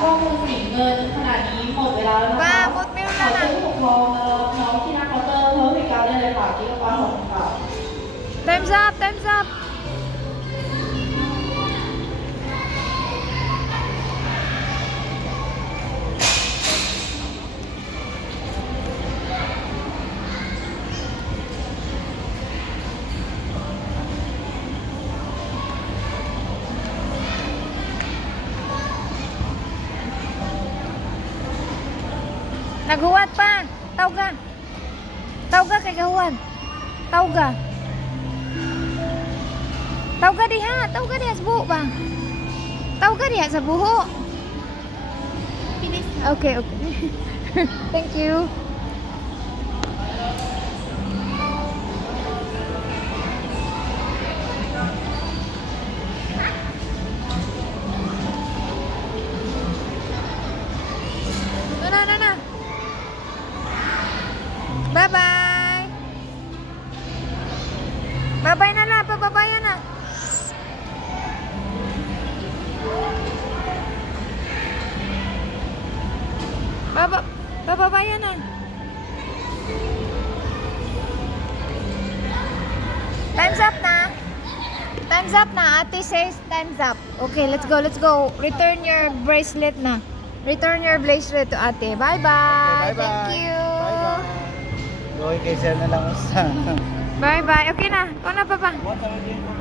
ข้อมูลสีเงินขนาดนี้หมดเวลาแล้วนะคะ ว่าหมดไม่ ข รู้ อ แล้ว เชิญ นะ ผู้ปกครองมารับน้องที่หน้าเคาน์เตอร์เพิ่มให้การได้เลยค่ะที่กระเป๋าของค่ะ Time's up, time's up. Naghuwat pa. Tawag ka. Tawag ka kay Gahuan. Tawag ka. Tawag ka diha. Tawag ka diha sa buho ba? Tawag ka diha sa buho. Okay, okay. Thank you. Na. Bye-bye. Bye-bye na. Pababayan na. Pababayan na. Time's up na. Time's up na. Ate says time's up. Okay, let's go. Return your bracelet na. Return your bracelet to ate. Bye-bye. Okay, bye-bye. Thank you. Bye-bye. Gawin kay sir na lang sa... Bye-bye. Okay na. Ikaw na, papa. What are you doing?